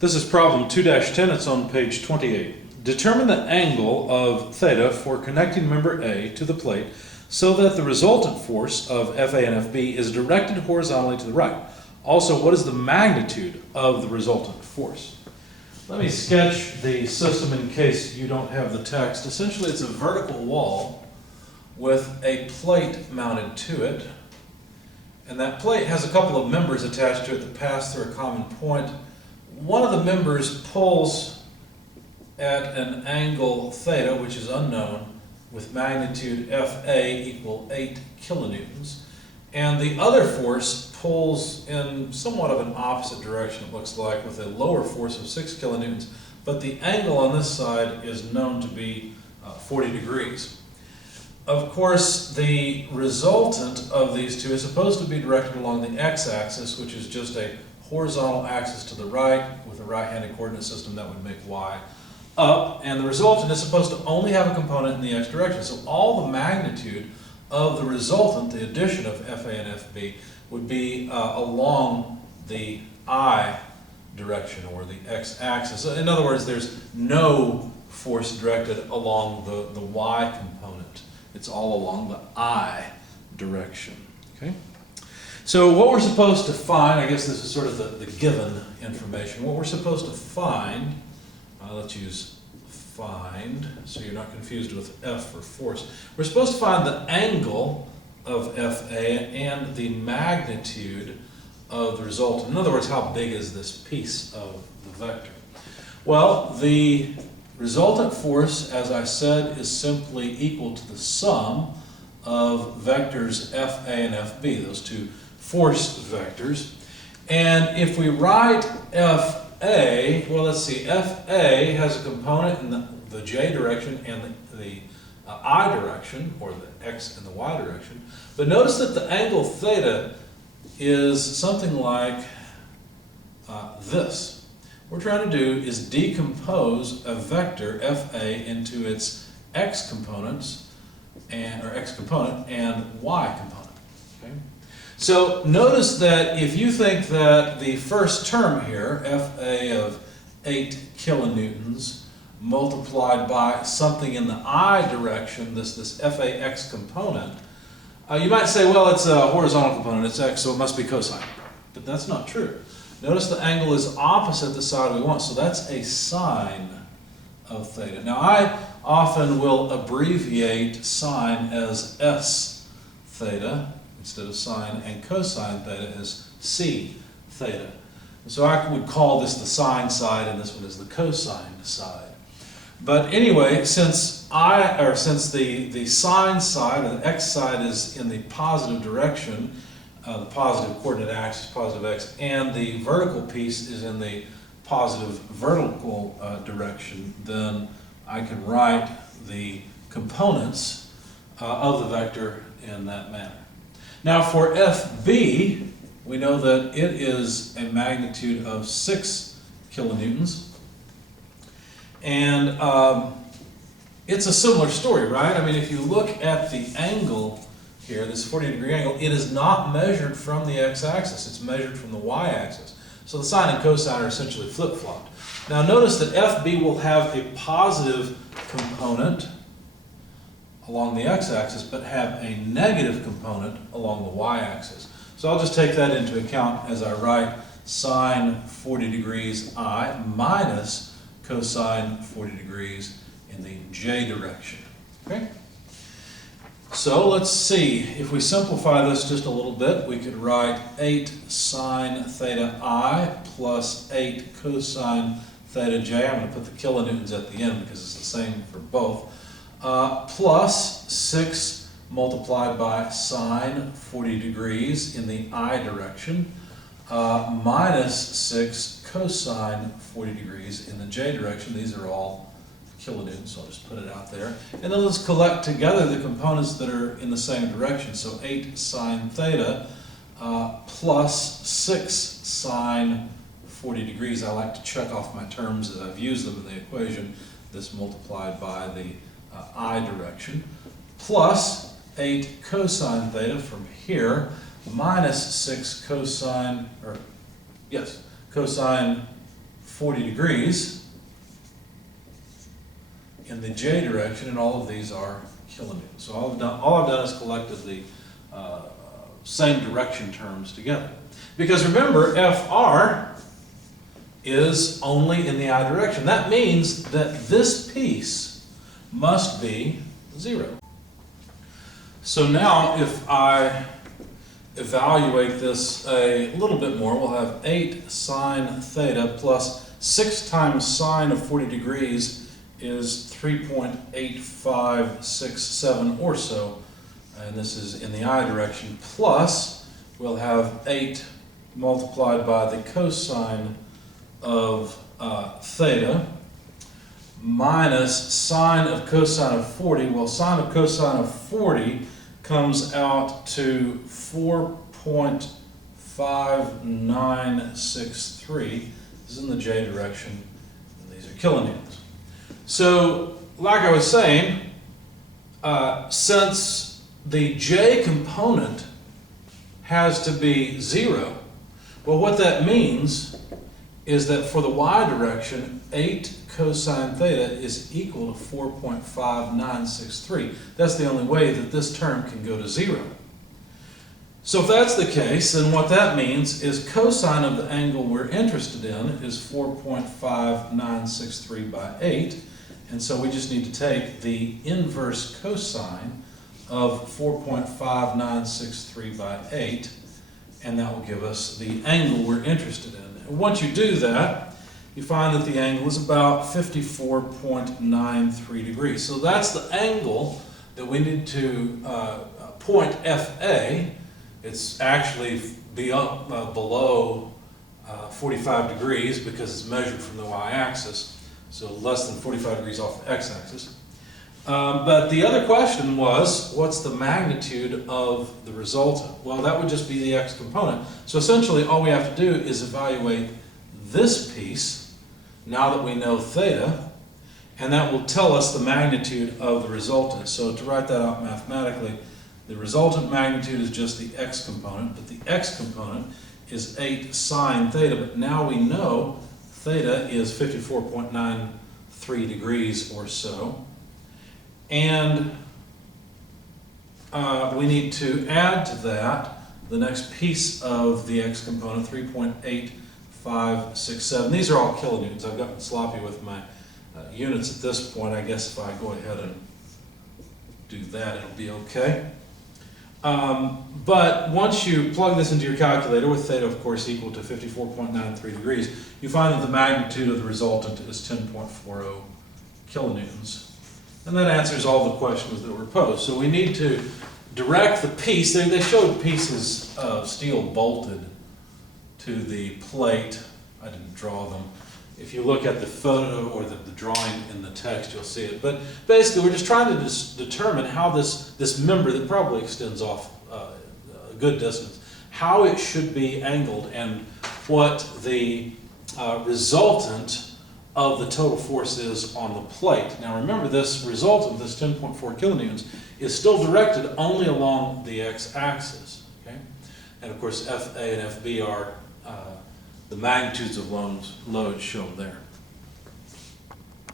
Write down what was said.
This is problem 2-10, it's on page 28. Determine the angle of theta for connecting member A to the plate so that the resultant force of FA and FB is directed horizontally to the right. Also, what is the magnitude of the resultant force? Let me sketch the system in case you don't have the text. Essentially, it's a vertical wall with a plate mounted to it. And that plate has a couple of members attached to it that pass through a common point. One of the members pulls at an angle theta, which is unknown, with magnitude Fa equal 8 kilonewtons. And the other force pulls in somewhat of an opposite direction, it looks like, with a lower force of 6 kilonewtons. But the angle on this side is known to be 40 degrees. Of course, the resultant of these two is supposed to be directed along the x-axis, which is just a horizontal axis to the right with a right-handed coordinate system that would make y up, and the resultant is supposed to only have a component in the x direction. So all the magnitude of the resultant, the addition of Fa and Fb, would be along the I direction, or the x-axis. In other words, there's no force directed along the y component. It's all along the I direction. Okay? So what we're supposed to find, I guess this is sort of the given information, what we're supposed to find, let's use find so you're not confused with F for force. We're supposed to find the angle of Fa and the magnitude of the resultant. In other words, how big is this piece of the vector? Well, the resultant force, as I said, is simply equal to the sum of vectors Fa and Fb, those two force vectors. And if we write Fa, well, let's see, Fa has a component in the j direction and the I direction, or the x and the y direction. But notice that the angle theta is something like this. What we're trying to do is decompose a vector Fa into its x components, or x component and y component. Okay? So notice that if you think that the first term here, Fa of 8 kilonewtons, multiplied by something in the I direction, this Fax component, you might say, well, it's a horizontal component, it's x, so it must be cosine. But that's not true. Notice the angle is opposite the side we want, so that's a sine of theta. Now, I often will abbreviate sine as s theta instead of sine, and cosine theta as c theta. So I would call this the sine side, and this one is the cosine side. But anyway, since the sine side, or the x side, is in the positive direction, the positive coordinate axis, positive x, and the vertical piece is in the positive vertical direction, then I can write the components of the vector in that manner. Now for Fb, we know that it is a magnitude of 6 kilonewtons. And it's a similar story, right? I mean, if you look at the angle here, this 40-degree angle, it is not measured from the x-axis, it's measured from the y-axis. So the sine and cosine are essentially flip-flopped. Now notice that Fb will have a positive component along the x-axis, but have a negative component along the y-axis. So I'll just take that into account as I write sine 40 degrees I minus cosine 40 degrees in the j direction. Okay? So let's see, if we simplify this just a little bit, we could write 8 sine theta I plus 8 cosine theta j. I'm going to put the kilonewtons at the end because it's the same for both. Plus 6 multiplied by sine 40 degrees in the I direction, minus 6 cosine 40 degrees in the j direction. These are all kilonewtons, so I'll just put it out there. And then let's collect together the components that are in the same direction. So 8 sine theta plus 6 sine 40 degrees. I like to check off my terms as I've used them in the equation. This multiplied by the I direction, plus 8 cosine theta from here, minus 6 cosine, cosine 40 degrees in the J direction, and all of these are kilonewtons. So all I've done is collected the same direction terms together. Because remember, FR is only in the I direction. That means that this piece must be 0. So now if I evaluate this a little bit more, we'll have 8 sine theta plus 6 times sine of 40 degrees is 3.8567 or so, and this is in the I direction, plus we'll have 8 multiplied by the cosine of theta minus sine of cosine of 40. Well, sine of cosine of 40 comes out to 4.5963. This is in the J direction, and these are kilonewtons. So, like I was saying, since the J component has to be 0, well, what that means is that for the Y direction, 8 cosine theta is equal to 4.5963. That's the only way that this term can go to 0. So if that's the case, then what that means is cosine of the angle we're interested in is 4.5963 by 8. And so we just need to take the inverse cosine of 4.5963 by 8, and that will give us the angle we're interested in. And once you do that, you find that the angle is about 54.93 degrees. So that's the angle that we need to point FA. It's actually below 45 degrees because it's measured from the y-axis, so less than 45 degrees off the x-axis. But the other question was, what's the magnitude of the resultant? Well, that would just be the x component. So essentially all we have to do is evaluate this piece, now that we know theta, and that will tell us the magnitude of the resultant. So to write that out mathematically, the resultant magnitude is just the x component, but the x component is 8 sine theta, but now we know theta is 54.93 degrees or so. And we need to add to that the next piece of the x component, 3.8567. These are all kilonewtons. I've gotten sloppy with my units at this point. I guess if I go ahead and do that, it'll be okay. But once you plug this into your calculator, with theta, of course, equal to 54.93 degrees, you find that the magnitude of the resultant is 10.40 kilonewtons. And that answers all the questions that were posed. So we need to direct the piece. They showed pieces of steel bolted to the plate. I didn't draw them. If you look at the photo or the drawing in the text, you'll see it. But basically, we're just trying to determine how this member that probably extends off a good distance, how it should be angled and what the resultant of the total force is on the plate. Now remember, this resultant, this 10.4 kilonewtons, is still directed only along the x-axis. Okay? And of course, FA and FB are the magnitudes of loads shown there.